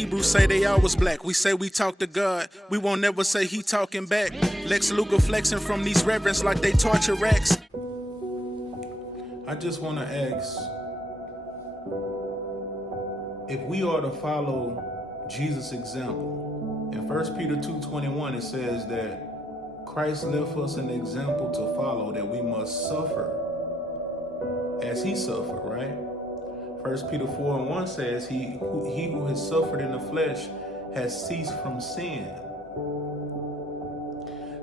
Hebrews say they always black. We say we talk to God. We won't never say he talking back. Lex Luger flexing from these reverends like they torture racks. I just want to ask, if we are to follow Jesus' example, in 1 Peter 2:21 it says that Christ left us an example to follow, that we must suffer as he suffered, right? 1 Peter 4:1 says, he who has suffered in the flesh has ceased from sin.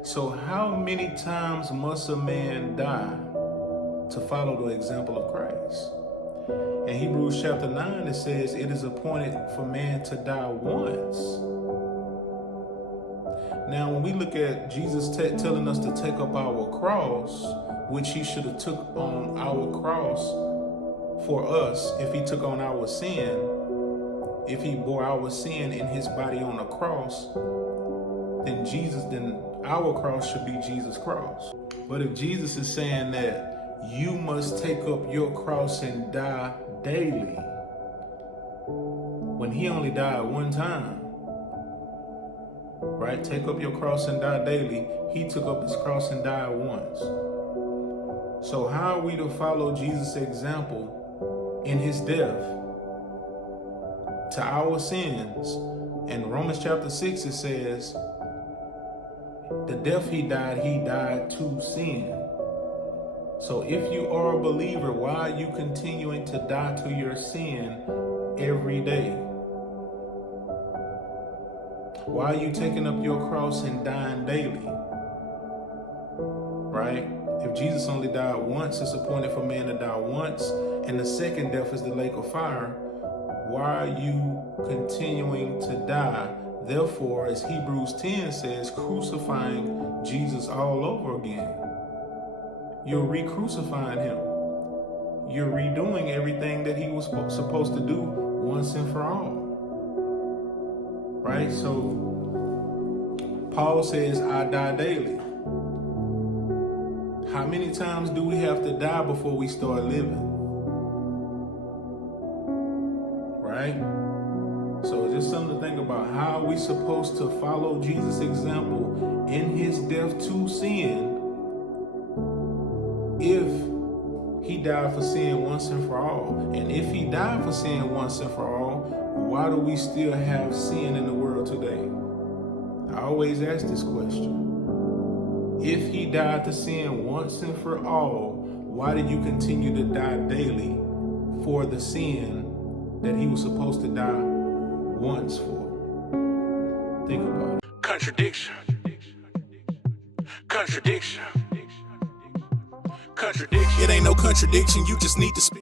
So how many times must a man die to follow the example of Christ? In Hebrews chapter 9, it says, it is appointed for man to die once. Now, when we look at Jesus telling us to take up our cross, which he should have took on our cross for us, if he took on our sin, if he bore our sin in his body on the cross, then our cross should be Jesus' cross. But if Jesus is saying that you must take up your cross and die daily, when he only died one time, right? Take up your cross and die daily. He took up his cross and died once. So how are we to follow Jesus' example in his death to our sins? In Romans chapter 6, it says, the death he died to sin. So if you are a believer, why are you continuing to die to your sin every day? Why are you taking up your cross and dying daily? Right? If Jesus only died once, it's appointed for man to die once, and the second death is the lake of fire. Why are you continuing to die? Therefore, as Hebrews 10 says, crucifying Jesus all over again. You're re-crucifying him. You're redoing everything that he was supposed to do once and for all. Right? So, Paul says, I die daily. How many times do we have to die before we start living? Right? So just something to think about. How are we supposed to follow Jesus' example in his death to sin if he died for sin once and for all? And if he died for sin once and for all, why do we still have sin in the world today? I always ask this question. If he died to sin once and for all, why did you continue to die daily for the sin that he was supposed to die once for? Think about it. Contradiction. Contradiction. Contradiction. It ain't no contradiction, you just need to speak.